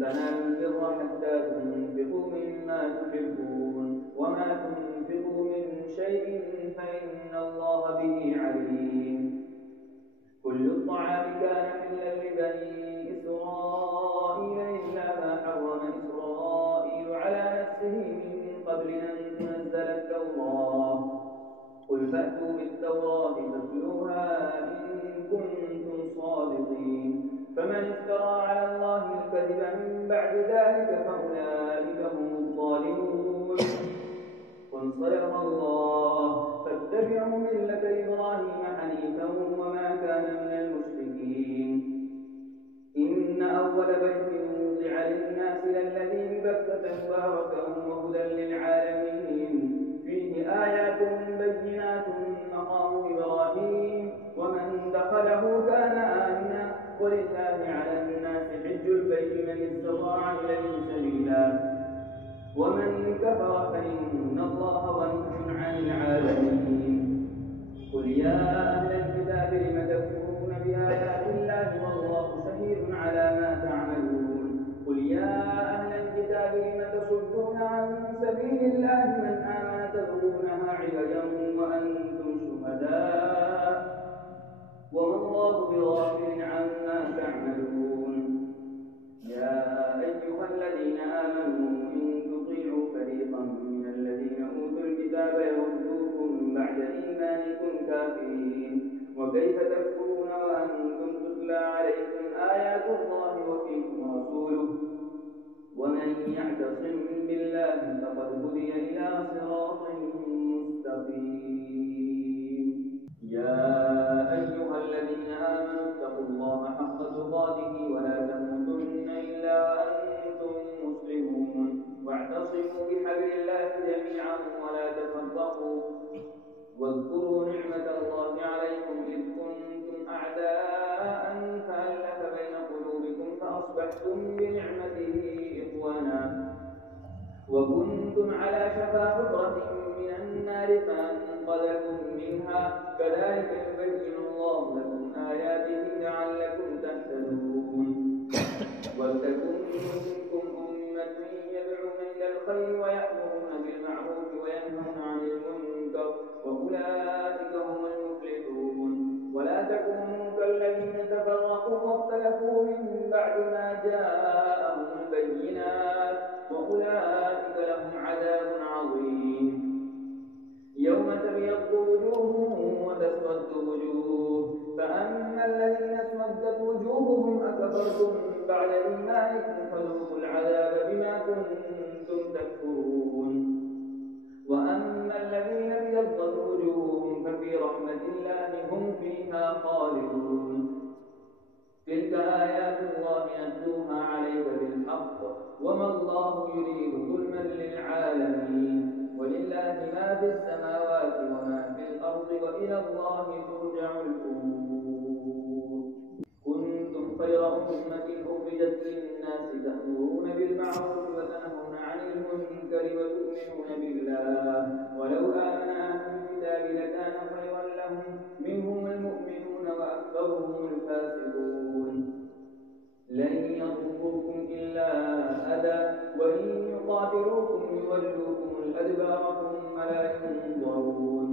تنالوا البر حتى تنفقوا مما تحبون وما تنفقوا من شيء فإن الله به عليم. كل الطعام كان حلا لبني إسرائيل إلا ما حرم إسرائيل على نفسه من قبل أن تنزل التوراة. قل فأتوا بالتوراة فاتلوها إن كنتم صادقين. فمن افترى على الله الكذب من بعد ذلك فأولئك هم الظالمون. قل صدق الله فاتبعوا ملة إبراهيم حنيفا وما كان من المشركين. إن أول بيت وضع للناس للذي ببكة مباركا وهدى للعالمين فيه آيات بينات مقام إبراهيم ومن دخله كان آمنا ولله على الناس حج البيت من استطاع إليه سبيلا ومن كفر فإن الله غني عن العالمين. قل يا أهل الكتاب لم تكفرون بآيات الله والله شهيد على ما تعملون. قل يا أهل الكتاب لم تصدون عن سبيل الله من آمن تبغونها عوجا وأنتم شهداء وما الله بغافل عما تعملون. يا أيها الذين آمنوا إن تطيعوا فريقا من الذين أوتوا الكتاب يردوكم بعد إيمانكم كافرين وكيف تكفرون وأنتم تتلى عليكم آيات الله وفيكم رسوله ومن يعتصم بالله فقد هدي إلى صراط مستقيم. يا أيها الذين آمنوا اتقوا الله حق تقاته ولا تموتن إلا وأنتم مسلمون واعتصموا بحبل الله جميعا ولا تفرقوا واذكروا نعمة الله عليكم إذ كنتم أعداء فألف بين قلوبكم فأصبحتم بنعمته إخوانا وكنتم على شفا حفرة من النار فأنقذكم منها كذلك يبين الله لكم آياته لعلكم تهتدون. ولتكن منكم أمة يدعون إلى الخير ويأمرون بالمعروف وينهون عن المنكر وأولئك هم المفلحون. ولا تكونوا كالذين تفرقوا واختلفوا من بعد ما جاءهم البينات وأولئك لهم عذاب عظيم. يوم تبيض وجوه وتسود وجوه فأما الذين اسودت وجوههم أكفرتم بعد إيمانكم فذوقوا العذاب بما كنتم تكفرون. وأما الذين ابيضت وجوههم ففي رحمة الله هم فيها خالدون. تلك آيات الله نتلوها عليك بالحق وما الله يريد ظلما للعالمين. ولله ما في السماوات وما في الأرض وإلى الله ترجع الأمور. كنتم خير أمة أخرجت للناس تأمرون بالمعروف وتنهون عن المنكر وتؤمنون بالله ولو آمن أهل الكتاب لكان خيرا لهم منهم المؤمنون وأكثرهم الفاسقون. لن يضروكم إلا أذى وإن يقاتلوكم يولوكم الأدبار ثم لا ينظرون.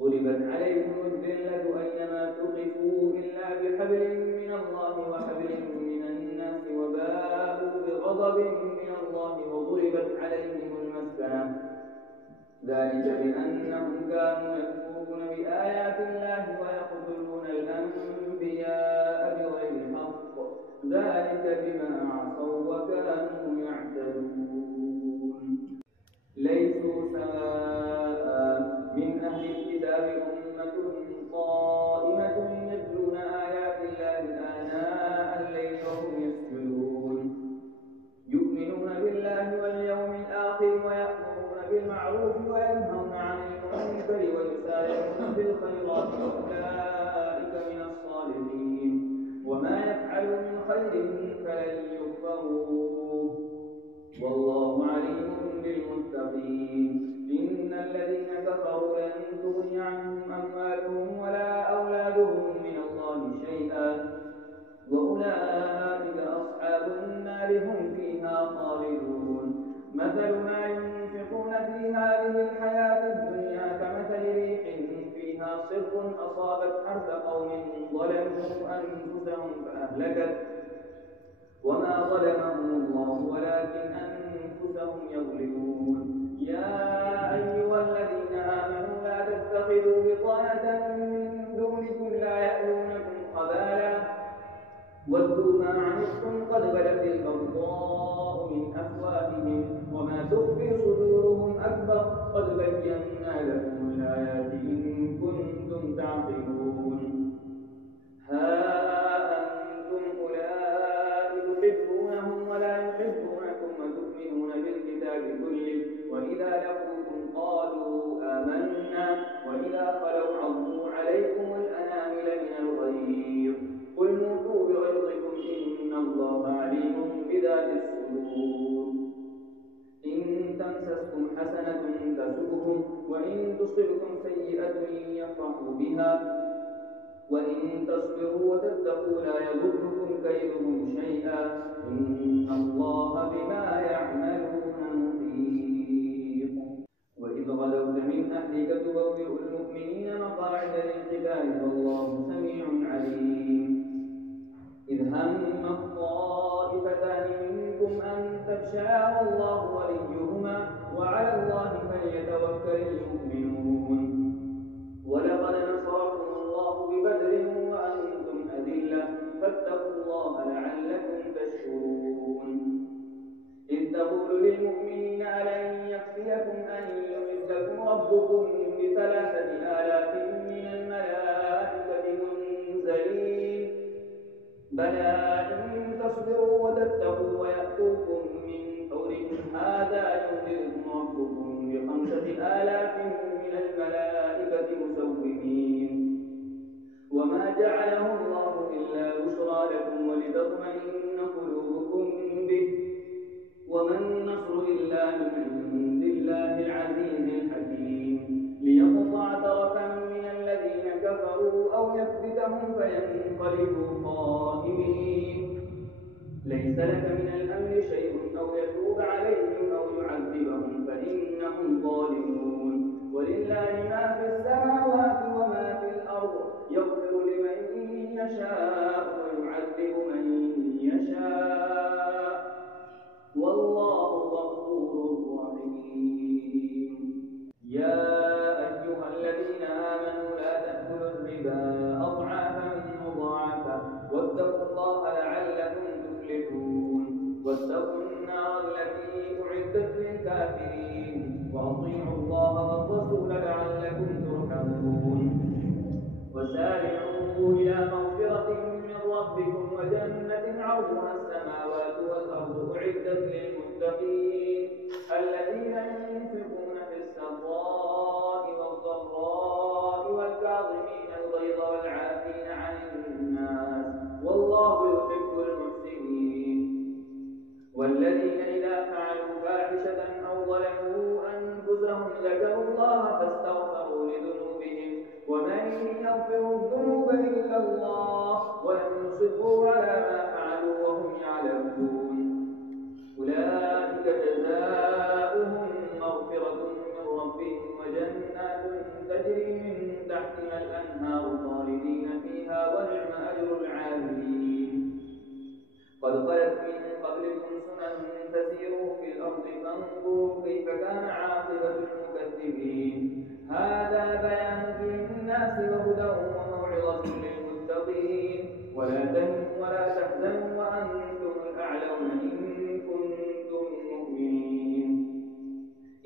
ضربت عليهم الذلة أينما ثقفوا إلا بحبل من الله وحبل من الناس وباءوا بغضب من الله وضربت عليهم المسكنة ذلك بأنهم كانوا يكفرون بآيات الله ويقتلون الأنبياء بغير حق ذلك بما عصوا وكانوا يعتدون. ليسوا سواء من أهل الكتاب أمة قائمة يتلون آيات الله آناء الليل وهم يسجدون يؤمنون بالله واليوم الآخر ويأمرون بالمعروف وينهون عن المنكر ويسارعون في الخيرات وأولئك من الصالحين. وما يفعلوا من خير فلن يكفروه والله عليم بالمتقين. إن الذين كفروا لن تغني عنهم أموالهم ولا أولادهم من الله شيئا وأولئك أصحاب النار ظلموا أنفسهم فأهلكت وما ظلمهم الله ولكن أنفسهم يظلمون. يا أيها الذين آمنوا لا تتخذوا بطانة من دونكم لا يألونكم خبالا ودوا ما عنتم قد بدت البغضاء من أفواههم وما تخفي صدورهم أكبر قد بينا لكم الآيات إن كنتم تعقلون. ها أنتم أولئك تحبونهم ولا يحبونكم وتؤمنون بالكتاب كله وإذا لقوكم قالوا آمنا وإذا خلوا عضوا عليكم الأنامل من الغيظ قل موتوا بغيظكم إن الله عليم بذات الصدور. إن تمسسكم حسنة تسؤهم وإن تصبكم سيئة يفرحوا بها وإن تصبروا وتتقوا لا يضركم كيدهم شيئا إن الله بما يعملون محيط. وإذ غدوت من أهلك تبوئ المؤمنين مقاعد للقتال والله سميع عليم. إذ هم الطائفتان منكم أن تفشلا والله وليهما وعلى الله فليتوكل المؤمنون. ولقد نصركم الله ببدر وأنتم أذلة فاتقوا الله لعلكم تشكرون. إذ تقول للمؤمنين ألن يكفيكم أن يمدكم ربكم ب3,000 من الملائكة منزلين بلى إن تصبروا وتتقوا ويأتوكم من فوركم هذا يمددكم ربكم ب5,000 من الملائكة مسومين. وما جعله الله إلا بشرى لكم ولتطمئن قلوبكم به وما النصر إلا من عند الله العزيز الحكيم. ليقطع طرفا من الذين كفروا أو يكبتهم فينقلبوا خائبين. ليس لك من الأمر شيء أو يتوب عليهم أو يعذبهم فإنهم ظالمون. ولله ما في السماوات وما في الأرض يغفر لمن يشاء ويعذب من يشاء والله غفور رحيم. يا أيها الذين آمنوا لا تأكلوا الربا أضعافا مضاعفة واتقوا الله لعلكم تفلحون. واتقوا النار التي أعدت للكافرين وأطيعوا الله والرسول لعلكم ترحمون. وسارعوا إلى مغفرة من ربكم وجنة عرضها السماوات والأرض أعدت للمتقين الذين ينفقون في السراء والضراء والكاظمين الغيظ والعافين عن الناس والله يحب المحسنين. والذين إذا فعلوا فاحشة أو ظلموا أنفسهم ذكروا الله فاستغفروا لذنوبهم ومن يغفر الذنوب إلا الله ولم يصروا على ما فعلوا وهم يعلمون. أولئك جزاؤهم مغفرة من ربهم وجنات تجري من تحتها الأنهار خالدين فيها ونعم أجر العاملين. قد خلت من قبلكم سنن فسيروا في الأرض فانظروا كيف كان عاقبة المكذبين. هذا بيان للناس وهدى وموعظة للمتقين. ولا تهنوا ولا تحزنوا وأنتم الأعلون إن كنتم مؤمنين.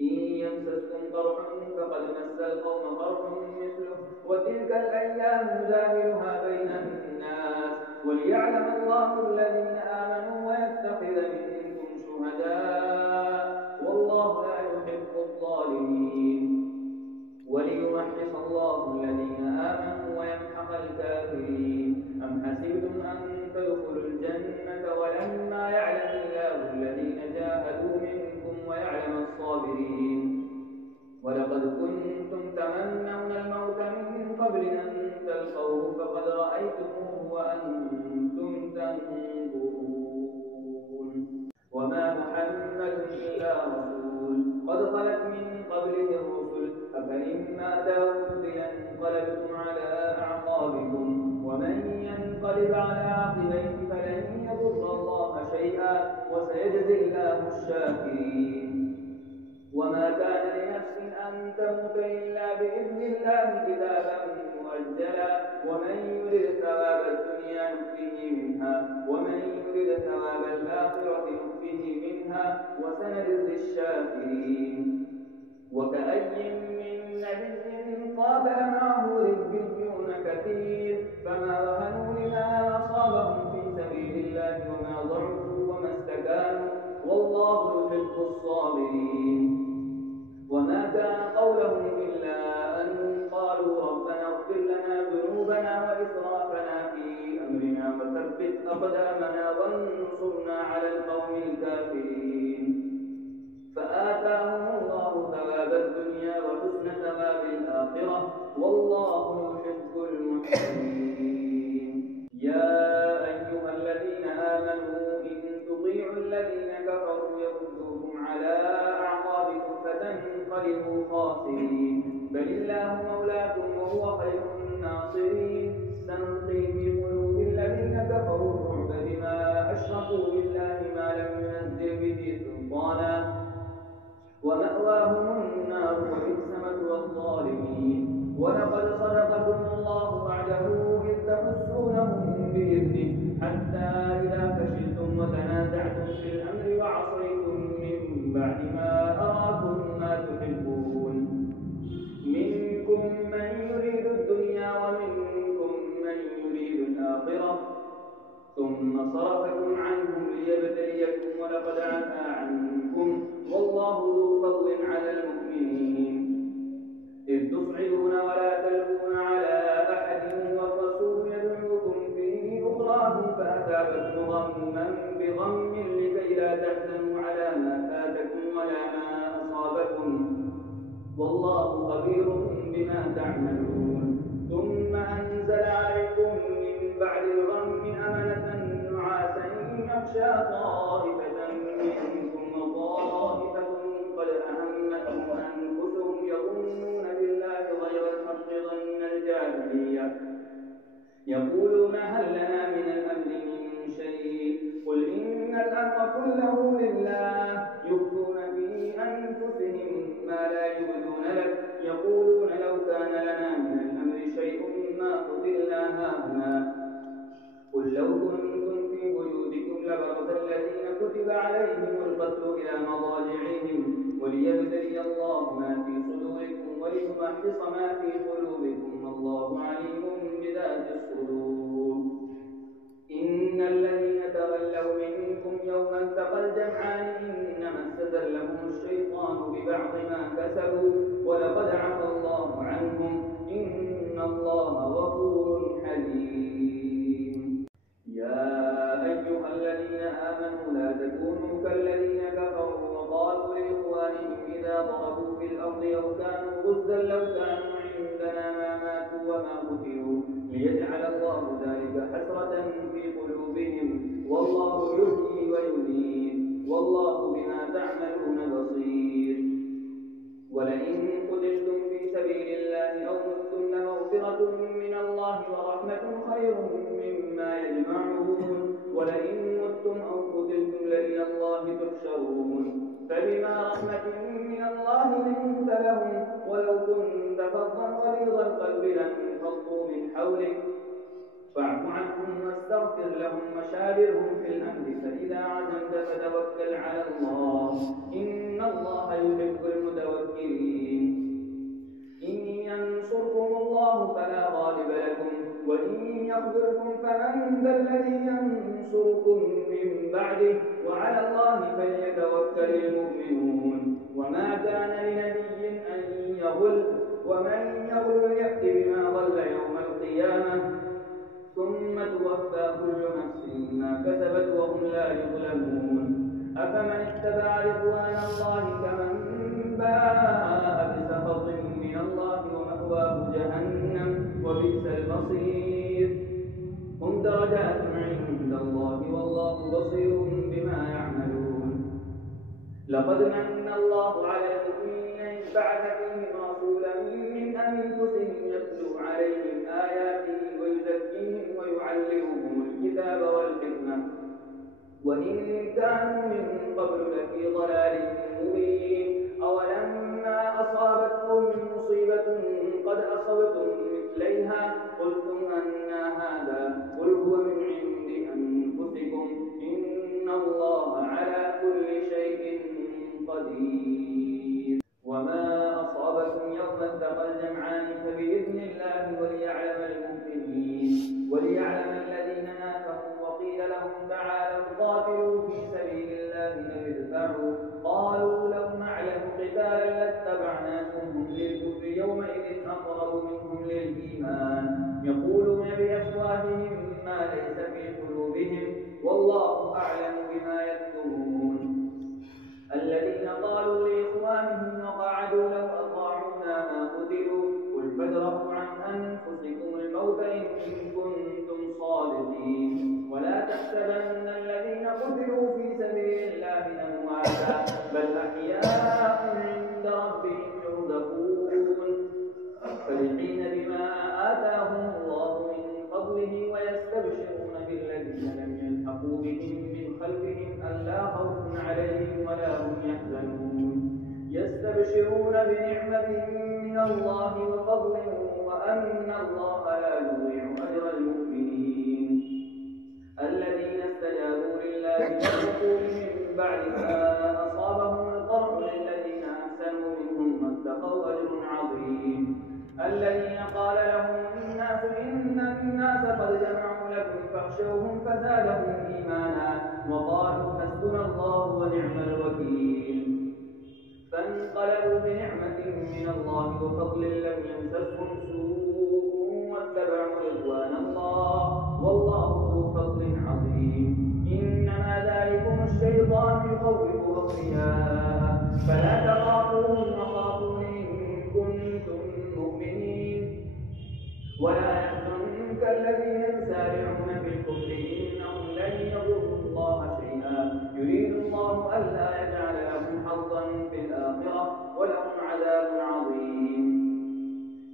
إن يمسسكم قرح فقد مس القوم قرح مثله وتلك الأيام نداولها بين الناس وليعلم الله الذين آمنوا ويتخذ منكم شهداء والله لا يحب الظالمين. وليمحص الله الذين آمنوا ويمحق الكافرين. أم حسبتم أن تدخلوا الجنة ولما يعلم الله الذين جاهدوا منكم ويعلم الصابرين. ولقد كنتم تمنون الموت من قبل أن تلقوه فقد رأيتموه وأنتم تنظرون. وما محمد إلا رسول قد خلت من قبله الرسل أفإن مات أو قتل انقلبتم على أعقابكم ومن على عقبيه فلن يضر الله شيئا وسيجزي الله الشاكرين. وما كان لنفس أن تموت إلا بإذن الله كتابا مؤجلا ومن يرد ثواب الدنيا نؤته منها ومن يرد ثواب الآخرة نؤته منها وسنجزي الشاكرين. وكأي من نبي قاتل معه ربيون كثير فما وهنوا لما أصابهم في سبيل الله وما ضعفوا وما استكانوا والله يحب الصابرين. وما كان قولهم إلا أن قالوا ربنا اغفر لنا ذنوبنا وإسرافنا في أمرنا وثبت أقدامنا وانصرنا على القوم الكافرين. فآتاهم الله ثواب الدنيا وحسن ثواب الآخرة والله يحب المحسنين. يا أيها الذين آمنوا إن تطيعوا الذين كفروا يردوكم على أعقابكم فتنقلبوا خاسرين بل الله مولاكم وهو خير الناصرين. سنلقي في قلوب الذين كفروا الرعب بما أشركوا بالله ما لم ينزل به سلطانا ومأواهم النار وبئس مثوى الظالمين. ولقد صدقكم الله وعده إذ تحسونهم بإذنه حتى إذا فشلتم وتنازعتم في الأمر وعصيتم من بعد ما أراكم ما تحبون منكم من يريد الدنيا ومنكم من يريد الآخرة ثم صرفكم عنهم ليبتليكم ولقد عفا عنكم والله ذو فضل على المؤمنين. إذ تصعدون ولا تلقون على أحد والرسول يدعوكم في أخراكم فأثابكم غما بغم لكي لا تحزنوا على ما فاتكم ولا ما أصابكم والله خبير بما تعملون. ثم أنزل عليكم من بعد الغم أمنة نعاسا يغشى طائفة منكم وطائفة قد أهمتهم أنفسهم يظنون بالله غير الحق ظن الجاهلية يقولون هل لنا من الأمر من شيء قل إن الأمر كله لله يخفون في أنفسهم ما لا يبدون لك يقولون لو كان لنا من الأمر شيء ما قتلنا هاهنا قل لو كنتم في بيوتكم لبرز الذين كتب عليهم القتل إلى مضاجعهم وليبتلي الله ما في صدوركم وليمحص ما في قلوبكم والله عليم بذات الصدور. إن الذين تولوا منكم يوم التقى الجمعان إنما استزلهم الشيطان ببعض ما كسبوا ولقد عفا الله عنهم إن الله غفور حليم. يا أيها الذين آمنوا لا تكونوا كالذين كفروا وقالوا لإخوانهم إذا ضربوا في الأرض أو كانوا غزا لو كانوا عندنا ما ماتوا وما قتلوا ليجعل الله ذلك حسرة في قلوبهم والله يحيي ويميت والله بما تعملون بصير. ولئن قتلتم في سبيل الله أو متم لمغفرة من الله ورحمة خير مما يجمعون ولئن متم أو قتلتم لإلى الله تحشرون. فبما رحمة من الله لنت لهم ولو كنت فظا غليظ القلب لانفضوا من حولك فاعف عنهم واستغفر لهم وشاورهم في الأمر فإذا عزمت فتوكل على الله إن الله يحب المتوكلين. إن ينصركم الله فلا غالب لكم وإن يخذلكم فمن ذا الذي ينصركم من بعده وعلى الله فليتوكل المؤمنون. وما كان لنبي أن يغل ومن يغل يأت بما غل يوم القيامة ثم توفى كل نفس ما كسبت وهم لا يظلمون. أفمن اتبع رضوان الله كمن باء بسخط من الله ومأواه جهنم وبئس المصير. هم درجات عند الله والله بصير بما يعملون. لقد من الله على المؤمنين إذ بعث فيهم رسولا من أنفسهم يتلو عليهم آياته ويزكيهم ويعلمهم الكتاب والحكمة وإن كانوا من قبل لفي ضلال مبين. أولما أصابتكم مصيبة قد أصبتم مثليها قلتم أنى هذا قل هو من عند أنفسكم إن الله على كل شيء قدير. وما أصابكم يوم التقى الجمعان فبإذن الله وليعلم المؤمنين وليعلم الذين نافقوا وقيل لهم تعالوا قاتلوا في سبيل الله أو ادفعوا قالوا لو نعلم قتالا لاتبعناكم للكفر يومئذ أقرب منهم للإيمان يقولون بأفواههم ما ليس في قلوبهم والله أعلم بما يكتمون. الذين قالوا لإخوانهم وقعدوا لو أطاعونا ما قتلوا قل فادرءوا عن أنفسكم الموت إن كنتم صادقين ولا تحسبن الذين قتلوا في سبيل الله أمواتا بل أحياء عند ربهم يرزقون فرحين بما آتاهم الله من فضله ويستبشرون بالذين لم يلحقوا بهم من خلفهم ألا خوف عليهم ولا هم يحزنون يستبشرون بنعمة من الله وفضل وأن الله لا يضيع أجر المؤمنين. الذين استجابوا لله والرسول من بعد ما أصابهم القرح للذين أحسنوا منهم واتقوا أجر عظيم. الذين قال لهم الناس إن الناس قد جمعوا لكم فاخشوهم فزادهم إيمانا وقالوا حسبنا الله ونعم الوكيل. فانقلبوا بنعمة من الله وفضل لم يمسسهم سوء واتبعوا رضوان الله والله ذو فضل عظيم. إنما ذلكم الشيطان يخوف أولياءه فلا تخافوهم وخافون إن كنتم مؤمنين ولا يحزنك الذين يسارعون في الكفر إنهم لن يضروا الله شيئا يريد الله ألا يجعل لهم حظا في الآخرة ولهم عذاب عظيم.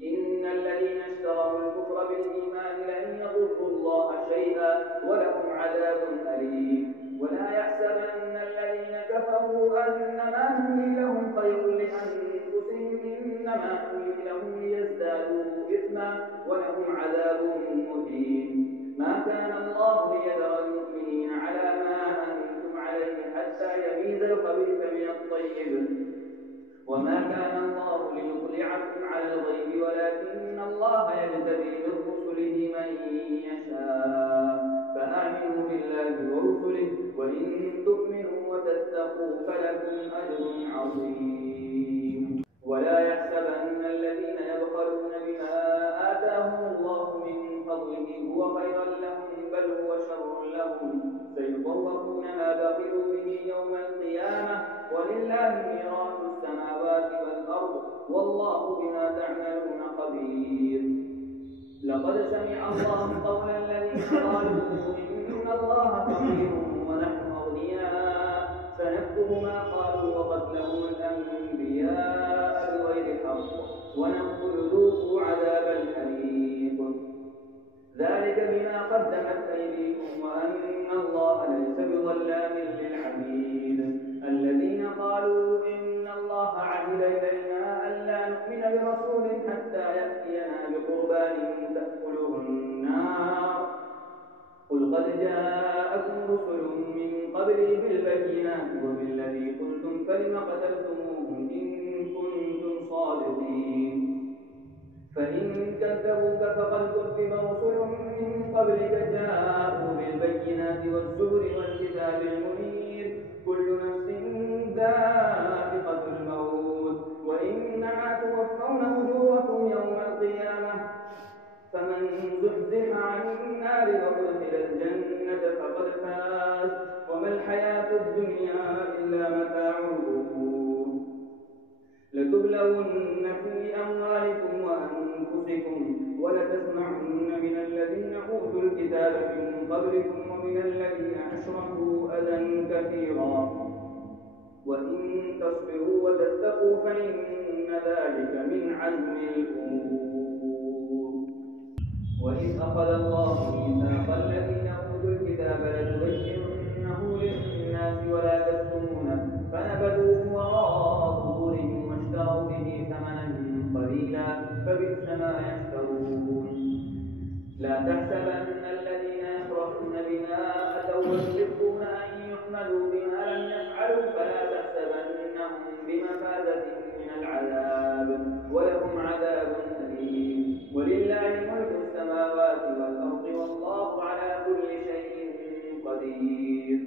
إن الذين اشتروا الكفر بالإيمان لن يضروا الله شيئا ولهم عذاب أليم. ولا يحسبن الذين كفروا أنما نملي لهم خير لأنفسهم إنما نملي لهم ليزدادوا إثما ولهم عذاب مهين. ما كان الله ليذر المؤمنين على ما أنتم عليه حتى يميز الخبيث من الطيب وما كان الله ليطلعكم على الغيب ولكن الله يجتبي من رسله من يشاء فآمنوا بالله ورسله وإن تؤمنوا وتتقوا فلكم أجر عظيم. ولا يحسبن الذين يبخلون بما آتاهم الله من فضله هو خيرا لهم بل هو شر لهم سيطوقون ما بخلوا به يوم القيامة ولله ميراث السماوات والأرض والله بما تعملون خبير. لقد سمع الله قول الذين قالوا إن الله فقير ونحن أغنياء سنكتب ما قالوا وقتلهم الأنبياء بغير حق ونقول ذوقوا عذاب الحريق ذلك بما قدمت أيديكم وأن الله ليس بظلام للعبيد. الذين قالوا إن الله عهد إلينا ألا نؤمن برسول حتى يأتينا بقربان تأكله النار قل قد جاءكم رسل من قبلي بالبينات وبالذي قلتم فلم قتلتموهم إن كنتم صادقين. فإن كذبوك فقد كذب رسل من قبلك جاءوا بالبينات والزبر والكتاب المنير كل نفس ذائقة الموت وإنما توفون أجوركم يوم القيامة فمن زحزح عن النار وأدخل الجنة فقد فاز وما الحياة الدنيا إلا متاع الغرور. لتبلون في أموالكم وأنفسكم ولتسمعن من الذين أوتوا الكتاب من قبلكم ومن الذين أشركوا أذى كثيرا وإن تصبروا وتتقوا فإن ذلك من عزم الأمور. وإذ أخذ الله ميثاق الذين أوتوا الكتاب لتبيننه للناس ولا تكتمونه فنبذوه وراء ظهورهم واشتروا به ثمنا قليلا فبئس ما يشترون. لا تحسبن الذين يفرحون بما أتوا ويحبون أن يحمدوا بما لم يفعلوا فلا تحسبنهم بمفازة من العذاب ولهم عذاب أليم. ولله ملك السماوات والأرض والله على كل شيء قدير.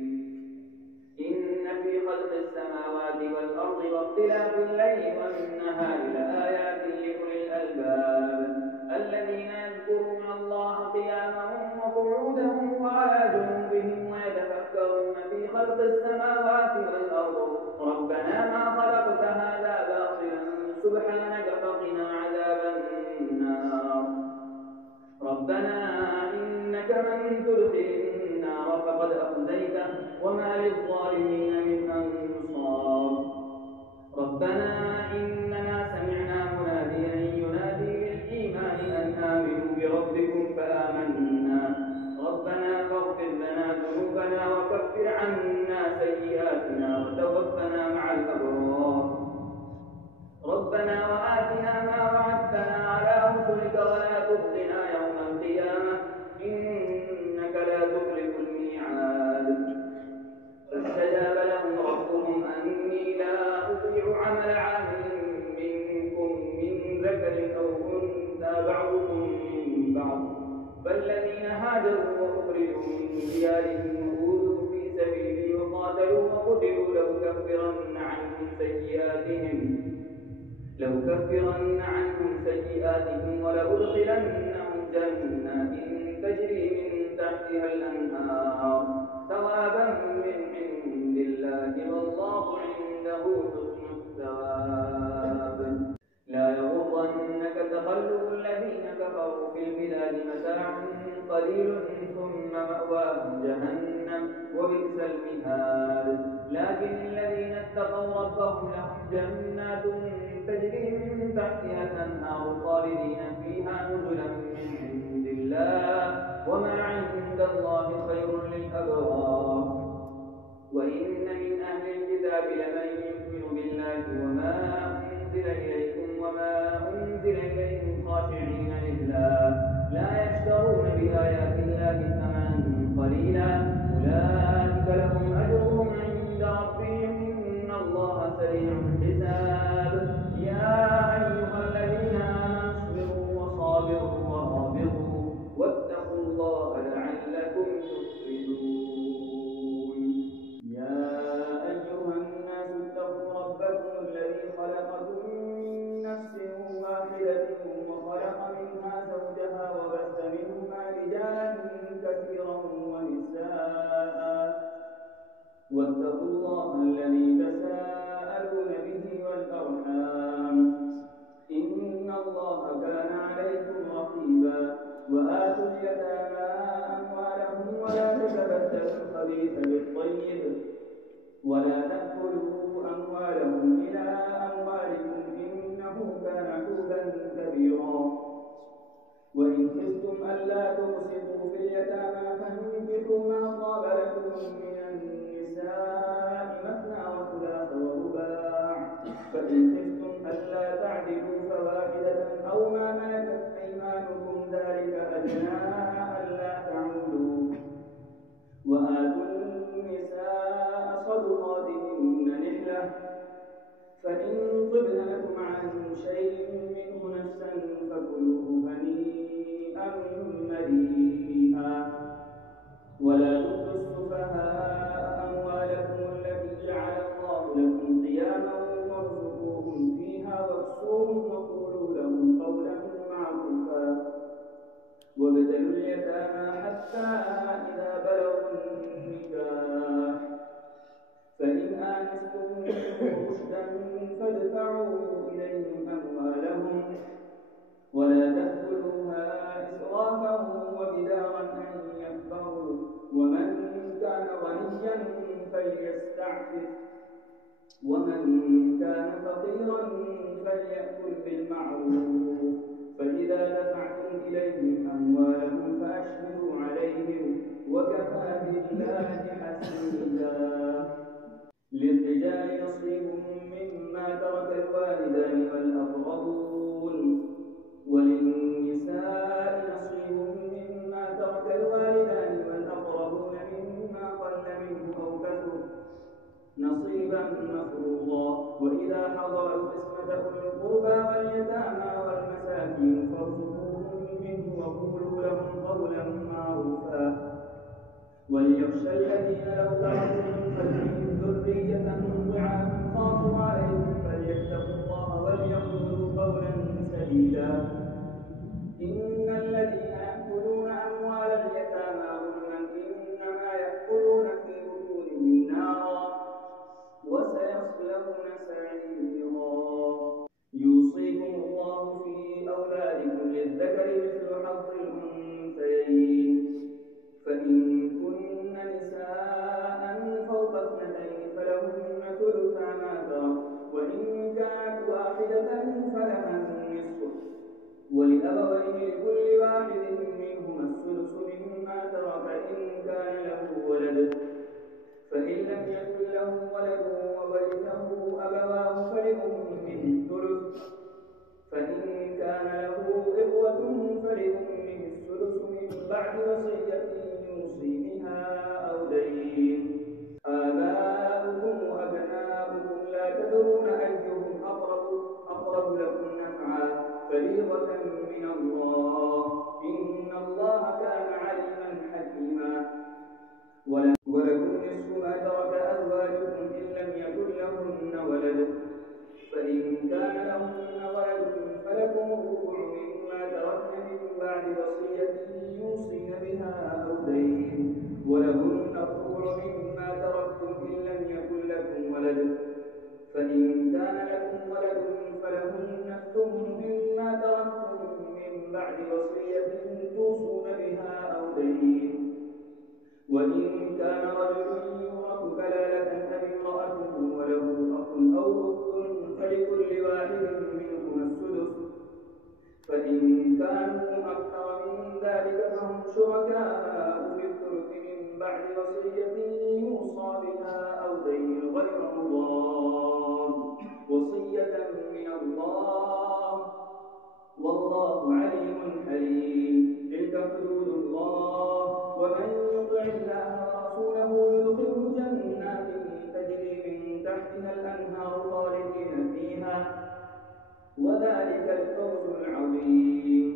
إن في خلق السماوات والأرض واختلاف الليل والنهار لآيات لأولي الألباب الذين يذكرون الله قياما وقعودا وعلى جنوبهم ويتفكرون في خلق السماوات والأرض ربنا ما خلقت هذا باطلا سبحانك فقنا عذاب النار. ربنا إنك من تدخل النار فقد أخزيته وما للظالمين من أنصار. ربنا إننا سمعنا مناديا ينادي للإيمان أن آمنوا بربكم فآمنا ربنا فاغفر لنا ذنوبنا وكفر عنا سيئاتنا وتوفنا مع الأبرار. ربنا وآتنا ما وعدتنا على رسلك ولا تخزنا يوم القيامة إنك لا تخلف الميعاد. فاستجاب لهم ربهم أني لا أطيع عمل عامل منكم من ذكر أو أنثى بعضكم من بعض فالذين هاجروا وأخرجوا من ديارهم وأوذوا في سبيلي وقاتلوا وقتلوا لأكفرن عنهم سيئاتهم ولأدخلنهم جنات تجري من تحتها الأنهار ثوابا من عند الله والله عنده حسن الثواب. لا يغرنك تقلب الذين كفروا في البلاد متاع قليل ثم مأواهم جهنم وبئس المهاد. لكن الذين اتقوا ربهم لهم جنات تجري من تحتها الأنهار خالدين فيها نزلا من عند الله وما عند الله خير للأبرار. وإن من أهل الكتاب لمن يؤمن بالله وما أنزل إليكم وما أنزل إليكم خاشعين لله لا يشترون بآيات الله ثمنا قليلا أولئك لهم أجرهم عند ربهم إن الله سريع الحساب. يا أيها الذين آمنوا اصبروا وصابروا ورابطوا واتقوا الله لعلكم تفلحون. يا أيها الناس اتقوا ربكم الذي خلقكم من نفس واحدة وخلق منها زوجها وبث منهما رجالا كثيرا ونساء واتقوا الله الذي تساءلون به والأرحام إن الله كان عليكم رقيبا. وآتوا اليتامى أموالهم ولا تتبدلوا الخبيث بالطيب ولا تأكلوا أموالهم إلى أموالكم إنه كان حوبا كبيرا. وإن خفتم ألا تقسطوا في اليتامى فانكحوا ما طاب لكم من النساء مثنى وثلاث ورباع فإن خفتم ألا تعدلوا فواحدة أو ما ملكت أيمانكم ذلك أدنى ألا تعولوا. وآتوا النساء صدقاتهن نحلة فإن طبن لكم عن شيء منه نفسا فكلوه هنيئا مريئا. ولا تؤتوا السفهاء أموالكم التي جعل الله لكم قياما وارزقوهم فيها واكسوهم وقولوا لهم قولا معروفا. وابتلوا اليتامى حتى إذا بلغوا النكاح فإن آنستم منهم رشدا فادفعوا إليهم أموالهم ولا تأكلوها إسرافا وبدارا أن يكبروا ومن كان غنيا فليستعفف ومن كان فقيرا فليأكل بالمعروف. فإذا دفعتم إليهم أموالهم فأشهدوا عليهم وكفى بالله حسيبا. للرجال نصيب مما ترك الوالدان والأقربون، وللنساء نصيب مما ترك الوالدان والأقربون مما قل منه أو كثر نصيبا مفروضا. وإذا حضر القسمة أولو القربى واليتامى والمساكين فارزقوهم منه وقولوا لهم قولا معروفا. وليخشى الذين لو تركوا من خلفهم ذرية ضعافا خافوا عليهم فليتقوا الله وليقولوا قولا سديدا. إن الذين يأكلون أموال اليتامى ظلما إنما يأكلون في بطونهم نارا وسيصلون سعيرا. يوصيكم الله في أولادكم للذكر مثل حظ الأنثيين، فإن كن نساء فوق اثنتين فلهن ثلثا ما ترك، وإن كانت واحدة فلها النصف، ولأبويه لكل واحد منهما السدس مما ترك إن كان له ولد، فإن لم يكن له ولد وورثه أبواه فلأمه الثلث، فإن كان له إخوة فلأمه السدس من بعد وصية يوصي بها أو دين. آباؤكم وأبناؤكم لا تدرون أيهم أقرب لكم نفعا فريضة من الله إن الله كان عليما حكيما. ولكم نصف ما ترك أزواجكم إن لم يكن لهن ولد، فإن كان لهن ولد فلكم الربع مما تركن من بعد وصية يوصين بها أو دين، ولهن الربع مما تركتم إن لم يكن لكم ولد، فإن كان لكم ولد فلهن الثمن مما تركتم من بعد وصية توصون بها أو دين. وإن كان رجل يورث كلالة فامرأته وله أخ أو أخت فلكل واحد منهما السدس، فإن كانوا أكثر من ذلك فهم شركاء في الثلث من بعد وصية يوصى بها أو دين غير مضار، وصية من الله والله عليم حليم. تلك حدود الله، ومن يطع الله ورسوله يدخله جنات تجري من تحتها الأنهار خالدين فيها، وذلك الفوز العظيم.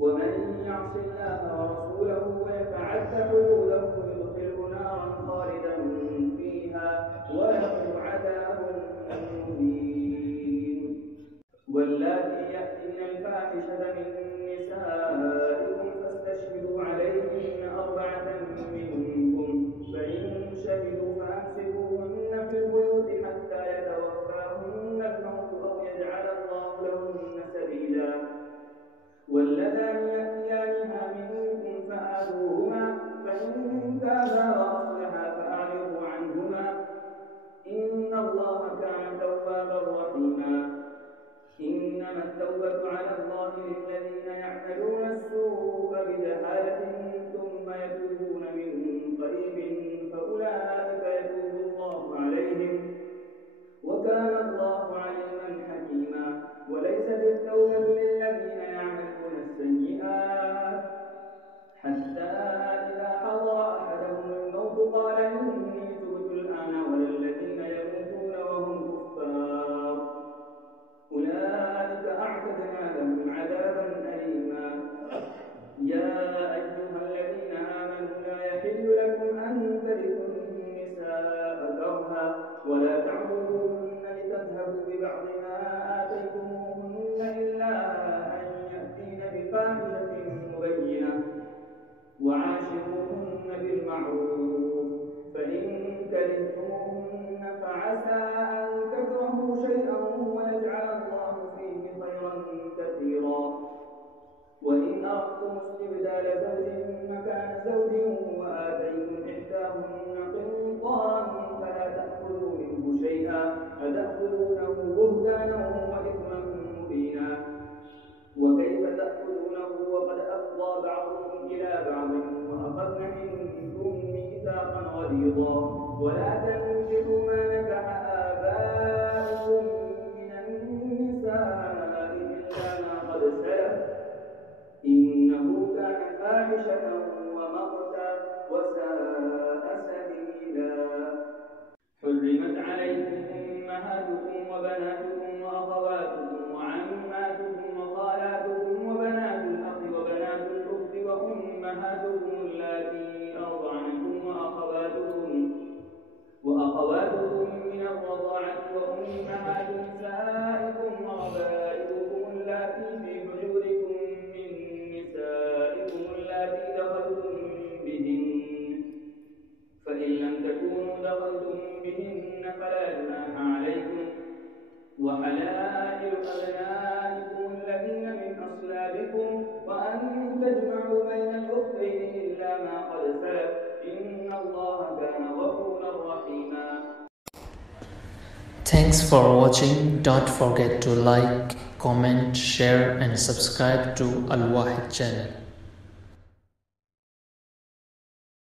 ومن يعص الله ورسوله ويتعد حدوده يدخله نارا خالدا فيها وله عذاب مهين. واللاتي يأتين الفاحشة من نسائكم فاستشهدوا عليهن 4 منكم، فإن شهدوا فأمسكوهن في البيوت حتى يتوفاهن الموت أو يجعل الله لهن سبيلا. واللذان يأتيانها منكم فآذوهما، فإن تابا وأصلحا فأعرضوا عنهما إن الله كان توابا رحيما. إنما التوبة على الله للذين يعملون السوء بجهالة ثم يتوبون من قريب فأولئك يتوب الله عليهم وكان الله عليما حكيما. وليست التوبة للذين يعملون السيئات حتى إذا حضر أحدهم الموت قال إني تبت الآن ولا الذين يموتون وهم كفار أولئك أعتدنا لهم عذابا أليما. يا أيها الذين آمنوا لا يحل لكم أن ترثوا النساء كرها ولا تعضلوهن لتذهبوا ببعض ما آتيتموهن إلا أن يأتين بفاحشة مبينة وعاشروهن بالمعروف، فإن كرهتموهن فعسى أن تكرهوا شيئا ويجعل الله فيه خيرا كثيرا. وإن أردتم استبدال زوج مكان زوج وآتيتم إحداهن قنطارا فلا تأخذوا منه شيئا أتأخذونه بهتانا وإثما مبينا. وكيف تأخذونه وقد أفضى بعضكم إلى بعض وأخذن غليظا ولا تنكحوا ما نكح آباؤكم من النساء إلا ما قد سلف إنه كان فاحشة ومقتا وساء سبيلا. حرمت عليكم أمهاتكم وبناتكم وأخواتكم وعماتكم وخالاتكم وبنات الأخ وبنات الأخت وأمهاتكم اللاتي أرضعنكم وأخواتكم من الرضاعة وأمهات نسائكم وربائبكم اللاتي في حجوركم من نسائكم اللاتي دخلتم بهن فإن لم تكونوا دخلتم بهن فلا جناح عليكم وحلائل أبنائكم الذين من أصلابكم وأن تجمعوا بين الأختين إلا ما قد سلف إن الله كان غفورا رحيما. Thanks for watching. Don't forget to like, comment, share and subscribe to Al Wahid channel.